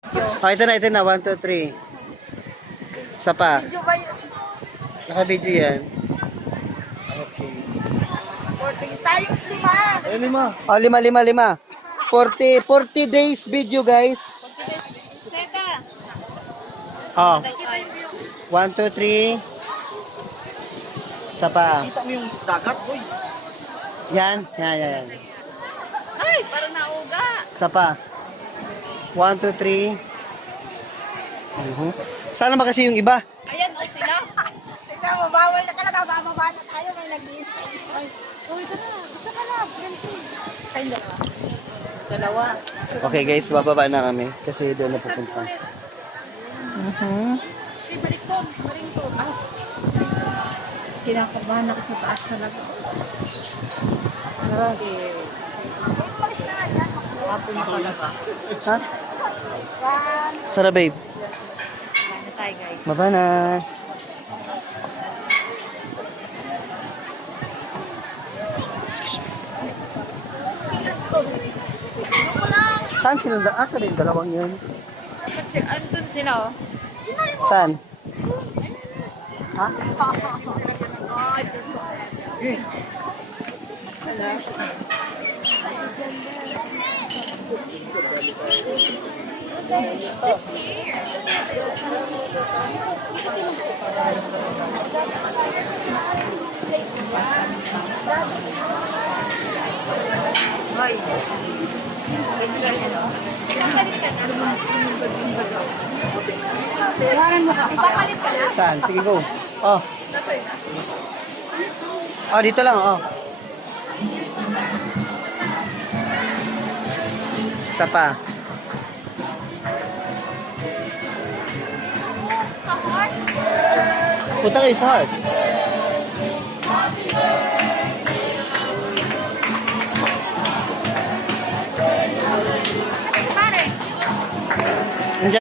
Oh, ito na. 1, 2, 3. Isa pa. Video ba yun? Naka-video yan. Okay. 40 tayo, 5. Ay, 5. Oh, 5. 40 days video, guys. Seta. Oh. 1, 2, 3. Isa pa. Kita mo yung dagat, boy. Yan. Ay, parang nauga. Isa pa. 1, 2, 3. Sana ba kasi yung iba? Ayan, o sila. Tignan mo, bawal na talaga. Bababa na tayo. May nag-iintay. Ay, ito na. Isa ka na. Ay, dalawa. Okay, guys, bababa na kami kasi doon na pupunta. Balikton. Ah. Kinakabahan ako sa taas talaga. Okay. Wapo na talaga. Ha? Tara, babe. Ano tayo, guys? Baba na. Saan sinunda? Ah, sa dalawang yun. Andun sila, oh. Saan? Ha? Ay, dun sa... Hoy. Saan? Sige, go. Oh. Oh, dito lang, oh. Isa pa. Punta kayo sa heart.